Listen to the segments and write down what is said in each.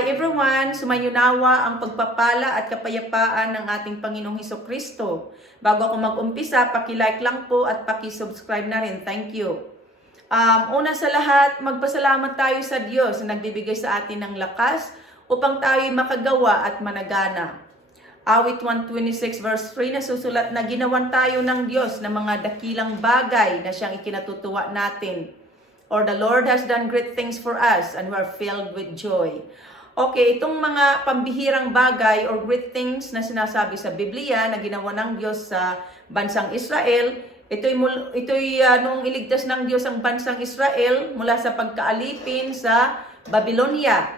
Hi everyone! Sumayunawa ang pagpapala at kapayapaan ng ating Panginoong Hesukristo. Bago ako mag-umpisa, paki-like lang po at paki-subscribe na rin. Thank you. Una sa lahat, magpasalamat tayo sa Diyos na nagbibigay sa atin ng lakas upang tayo makagawa at managana. Awit 126 verse 3 na susulat na ginawan tayo ng Diyos ng mga dakilang bagay na siyang ikinatutuwa natin. Or the Lord has done great things for us and we are filled with joy. Okay, itong mga pambihirang bagay or great things na sinasabi sa Biblia na ginawa ng Diyos sa bansang Israel, ito'y noong iligtas ng Diyos ang bansang Israel mula sa pagkaalipin sa Babylonia.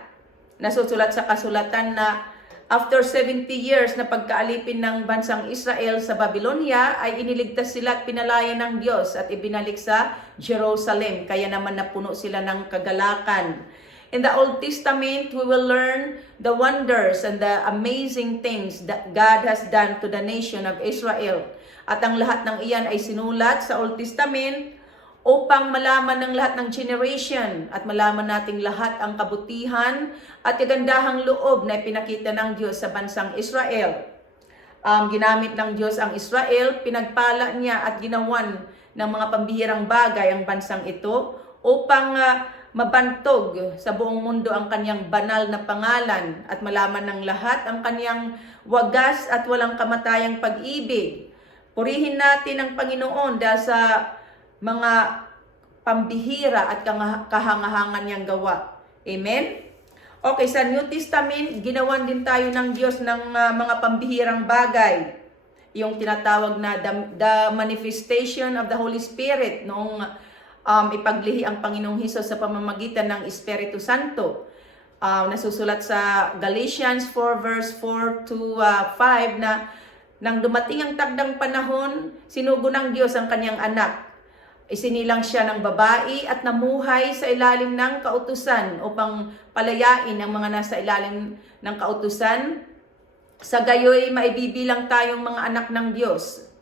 Nasusulat sa kasulatan na after 70 years na pagkaalipin ng bansang Israel sa Babylonia, ay iniligtas sila at pinalaya ng Diyos at ibinalik sa Jerusalem. Kaya naman napuno sila ng kagalakan. In the Old Testament, we will learn the wonders and the amazing things that God has done to the nation of Israel. At ang lahat ng iyan ay sinulat sa Old Testament upang malaman ng lahat ng generation at malaman nating lahat ang kabutihan at kagandahang loob na ipinakita ng Diyos sa bansang Israel. Ginamit ng Diyos ang Israel, pinagpala niya at ginawan ng mga pambihirang bagay ang bansang ito upang mabantog sa buong mundo ang kanyang banal na pangalan at malaman ng lahat ang kanyang wagas at walang kamatayang pag-ibig. Purihin natin ang Panginoon dahil sa mga pambihira at kahangahangan niyang gawa. Amen? Okay, sa New Testament, ginawan din tayo ng Diyos ng mga pambihirang bagay. Yung tinatawag na the manifestation of the Holy Spirit noong ipaglihi ang Panginoong Hesus sa pamamagitan ng Espiritu Santo. Nasusulat sa Galatians 4 verse 4 to 5 na nang dumating ang takdang panahon, sinugo ng Diyos ang kanyang anak. Isinilang siya ng babae at namuhay sa ilalim ng kautusan upang palayain ang mga nasa ilalim ng kautusan. Sa gayoy, maibibilang tayong mga anak ng Diyos.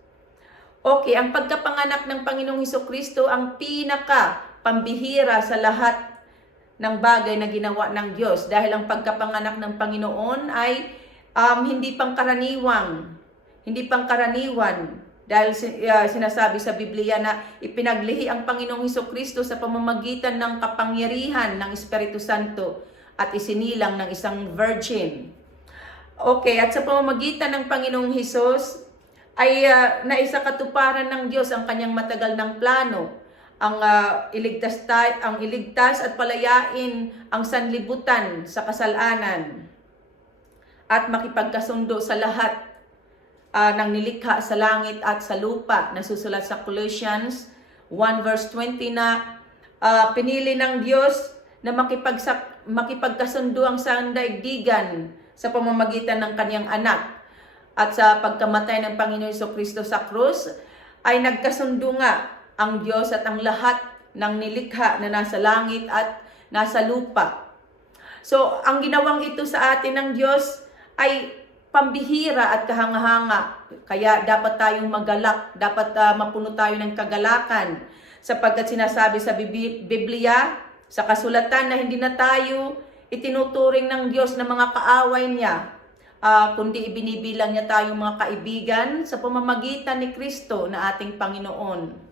Okay, ang pagkapanganak ng Panginoong Hesukristo ang pinaka pambihira sa lahat ng bagay na ginawa ng Diyos. Dahil ang pagkapanganak ng Panginoon ay hindi pangkaraniwan. Dahil sinasabi sa Biblia na ipinaglihi ang Panginoong Hesukristo sa pamamagitan ng kapangyarihan ng Espiritu Santo at isinilang ng isang virgin. Okay, at sa pamamagitan ng Panginoong Hesus ay naisakatuparan ng Diyos ang kanyang matagal ng plano. Ang iligtas at palayain ang sanlibutan sa kasalanan at makipagkasundo sa lahat ng nilikha sa langit at sa lupa. Nasusulat sa Colossians 1 verse 20 na pinili ng Diyos na makipagkasundo ang sandaigdigan sa pamamagitan ng kanyang anak. At sa pagkamatay ng Panginoon Hesukristo sa krus, ay nagkasundo nga ang Diyos at ang lahat ng nilikha na nasa langit at nasa lupa. So, ang ginawang ito sa atin ng Diyos ay pambihira at kahanga-hanga. Kaya dapat tayong magalak, dapat mapuno tayo ng kagalakan. Sapagkat sinasabi sa Biblia, sa kasulatan na hindi na tayo itinuturing ng Diyos na mga kaaway niya, kundi ibinibilang niya tayong mga kaibigan sa pamamagitan ni Kristo na ating Panginoon.